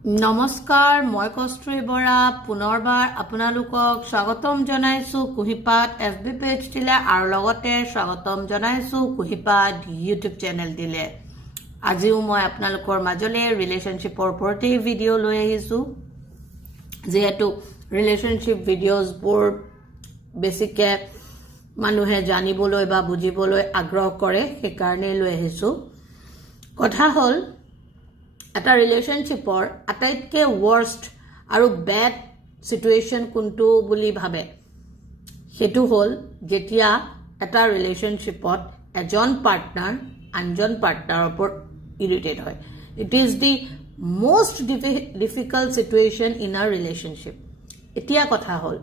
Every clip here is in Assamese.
নমস্কাৰ মই কষ্টুৰী বৰা পুনৰবাৰ আপোনালোকক স্বাগতম জনাইছো কুহিপাত এফবি পেজ দিলে আৰু লগতে স্বাগতম জনাইছো কুহিপাত ইউটিউব চেনেল দিলে আজিও মই আপোনালোকৰ মাজলৈ ৰিলেশনশ্বিপৰ ওপৰতে ভিডিঅ' লৈ আহিছো যেহেতু ৰিলেশনশ্বিপ ভিডিঅ'ছবোৰ বেছিকে মানুহে জানিবলৈ বা বুজিবলৈ আগ্ৰহ কৰে সেইকাৰণে লৈ আহিছো কথা হ'ল এটা ৰিলেশনশ্বিপৰ আটাইতকৈ ওয়াৰ্ষ্ট আৰু বেড সিচুৱেশন কোনটো বুলি ভাবে হেতু হ'ল যেতিয়া এটা ৰিলেশনশ্বিপত এজন পাৰ্টনাৰ আনজন পাৰ্টনাৰৰ ওপৰত ইৰিটেট হয় it is the most difficult situation in a relationship এতিয়া কথা হ'ল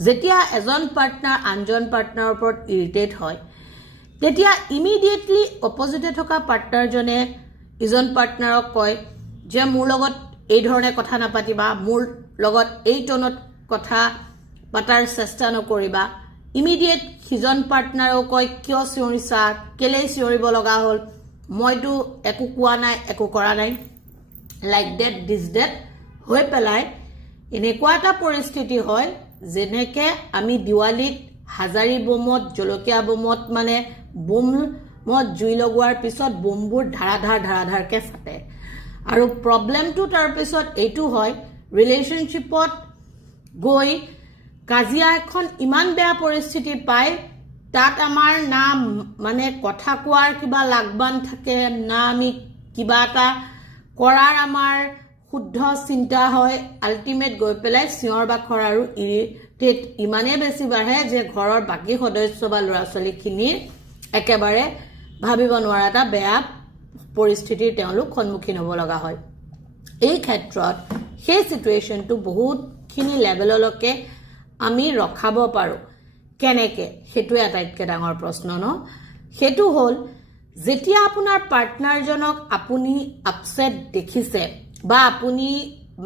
যেতিয়া এজন পাৰ্টনাৰ আনজন পাৰ্টনাৰৰ ওপৰত ইৰিটেট হয় তেতিয়া ইমিডিয়েটলি অপজিটে থকা পাৰ্টনাৰজনে ইজন পাৰ্টনাৰক কয় যে মোৰ লগত এই ধৰণে কথা নাপাতিবা মোৰ লগত এই টনত কথা পাতাৰ চেষ্টা নকৰিবা ইমিডিয়েট সিজন পাৰ্টনাৰও কয় কিয় চিঞৰিছা কেলে চিঞৰিব লগা হ'ল মইতো একো কোৱা নাই একো কৰা নাই লাইক ডেট দিছ ডেট হৈ পেলাই এনেকুৱা এটা পৰিস্থিতি হয় যেনেকে আমি দিৱালীত হাজাৰী বোমত জলকীয়া বোমত মানে বোম মত জুই লগোৱাৰ পিছত বোমবোৰ ধাৰাধাৰকে ফাটে আৰু প্ৰবলেমটো তাৰ পিছত এইটো হয় ৰিলেশনশ্বিপত গৈ কাজিয়া এখন ইমান বেয়া পৰিস্থিতি পায় তাত আমাৰ না মানে কথা কোৱাৰ কিবা লাগবান থাকে না আমি কিবা এটা কৰাৰ আমাৰ শুদ্ধ চিন্তা হয় আল্টিমেট গৈ পেলাই চিঞৰ বাখৰ আৰু ইৰিটেট ইমানে বেছি বাঢ়ে যে ঘৰৰ বাকি সদস্য বা ল'ৰা ছোৱালীখিনিৰ একেবাৰে ভাবিব নোৱাৰা এটা বেয়া পৰিস্থিতিৰ তেওঁলোক সন্মুখীন হ'ব লগা হয় এই ক্ষেত্ৰত সেই সিচুৱেশনটো বহুতখিনি লেভেললৈকে আমি ৰখাব পাৰো কেনেকে হেতু আটাইতকৈ ডাঙৰ প্ৰশ্ন ন হেতু হ'ল যেতিয়া আপোনাৰ পাৰ্টনাৰজনক আপুনি আপসেট দেখিছে বা আপুনি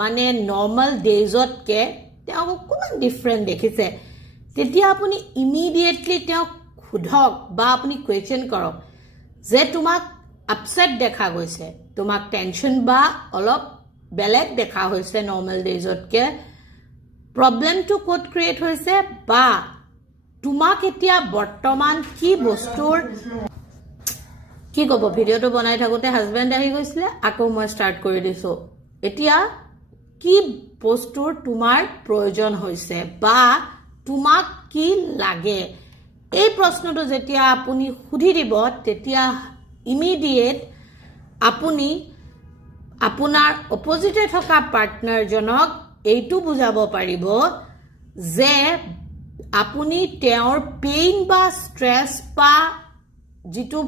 মানে নৰ্মাল ডেজতকে তেওঁক অকণমান ডিফাৰেণ্ট দেখিছে তেতিয়া আপুনি ইমিডিয়েটলি তেওঁক সোধক বা আপুনি কুৱেশ্যন কৰক যে তোমাক আপসেট দেখা গৈছে তোমাক টেনশন বা অলপ বেলেগ দেখা হৈছে নৰ্মাল ডেজতকে প্ৰবলেমটো ক'ত ক্ৰিয়েট হৈছে বা তোমাক এতিয়া বৰ্তমান কি বস্তুৰ কি ক'ব ভিডিঅ'টো বনাই থাকোঁতে হাজবেণ্ড আহি গৈছিলে আকৌ মই ষ্টাৰ্ট কৰি দিছোঁ এতিয়া কি বস্তুৰ তোমাৰ প্ৰয়োজন হৈছে বা তোমাক কি লাগে এই প্ৰশ্নটো যেতিয়া আপুনি সুধি দিব তেতিয়া ইমিডিয়েট আপুনি আপোনাৰ অপজিটে থকা পাৰ্টনাৰজনক এইটো বুজাব পাৰিব যে আপুনি তেওঁৰ পেইন বা ষ্ট্ৰেছ বা যিটো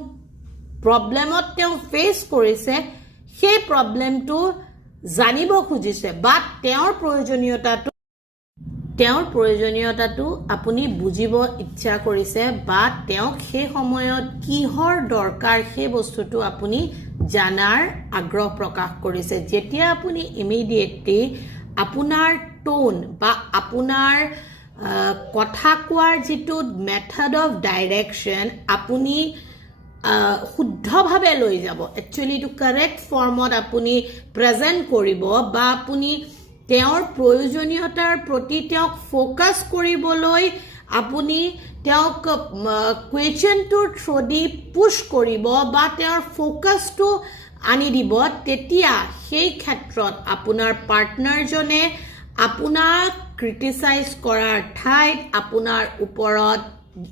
প্ৰবলেমত তেওঁ ফেচ কৰিছে সেই প্ৰবলেমটো জানিব খুজিছে বা তেওঁৰ প্ৰয়োজনীয়তাটো আপুনি বুজিব ইচ্ছা কৰিছে বা তেওঁক সেই সময়ত কিহৰ দৰকাৰ সেই বস্তুটো আপুনি জানাৰ আগ্ৰহ প্ৰকাশ কৰিছে যেতিয়া আপুনি ইমিডিয়েটলি আপোনাৰ টোন বা আপোনাৰ কথা কোৱাৰ যিটো মেথড অফ ডাইৰেকশ্যন আপুনি শুদ্ধভাৱে লৈ যাব একচুৱেলি এইটো কাৰেক্ট ফৰ্মত আপুনি প্ৰেজেণ্ট কৰিব বা আপুনি তেওঁৰ প্ৰয়োজনীয়তাৰ প্ৰতি তেওঁক ফ'কাছ কৰিবলৈ আপুনি তেওঁক কুৱেশ্যনটোৰ থ্ৰুদি পুছ কৰিব বা তেওঁৰ ফ'কাছটো আনি দিব তেতিয়া সেই ক্ষেত্ৰত আপোনাৰ পাৰ্টনাৰজনে আপোনাক ক্ৰিটিচাইজ কৰাৰ ঠাইত আপোনাৰ ওপৰত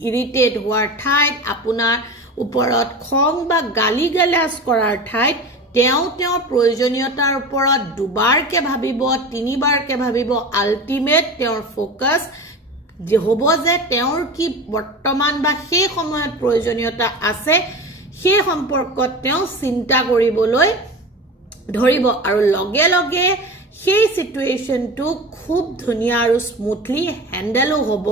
ইৰিটেট হোৱাৰ ঠাইত আপোনাৰ ওপৰত খং বা গালি গালাজ কৰাৰ ঠাইত তেওঁৰ প্ৰয়োজনীয়তাৰ ওপৰত দুবাৰকে ভাবিব তিনিবাৰকে ভাবিব আল্টিমেট তেওঁৰ ফ'কাছ হ'ব যে তেওঁৰ কি বৰ্তমান বা সেই সময়ত প্ৰয়োজনীয়তা আছে সেই সম্পৰ্কত তেওঁ চিন্তা কৰিবলৈ ধৰিব আৰু লগে লগে সেই সিচুৱেশনটো খুব ধুনীয়া আৰু স্মুথলি হেণ্ডেলো হ'ব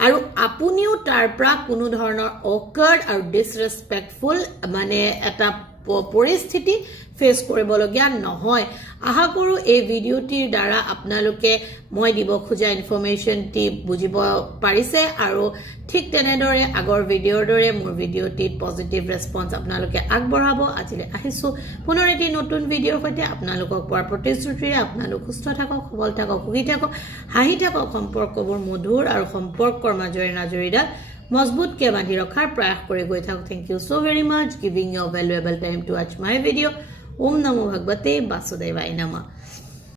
আৰু আপুনিও তাৰ পৰা কোনো ধৰণৰ অকাৰ্ড আৰু ডিছৰেসপেক্টফুল মানে এটা পৰিস্থিতি ফেচ কৰিবলগীয়া নহয় আশা কৰোঁ এই ভিডিঅ'টিৰ দ্বাৰা আপোনালোকে মই দিব খোজা ইনফৰমেশ্যনটি বুজিব পাৰিছে আৰু ঠিক তেনেদৰে আগৰ ভিডিঅ'ৰ দৰে মোৰ ভিডিঅ'টিত পজিটিভ ৰেছপন্স আপোনালোকে আগবঢ়াব আজিলৈ আহিছোঁ পুনৰ এটি নতুন ভিডিঅ'ৰ সৈতে আপোনালোকক পোৱাৰ প্ৰতিশ্ৰুতিৰে আপোনালোক সুস্থ থাকক সবল থাকক সুখী থাকক হাঁহি থাকক সম্পৰ্কবোৰ মধুৰ আৰু সম্পৰ্কৰ মাজেৰে নাজৰিডাল মজবুতকে বান্ধি ৰখাৰ প্ৰয়াস কৰি গৈ থাকক thank you so very much giving your valuable time to watch my video' ওম নমো ভগৱতে বাসুদেৱায় নমঃ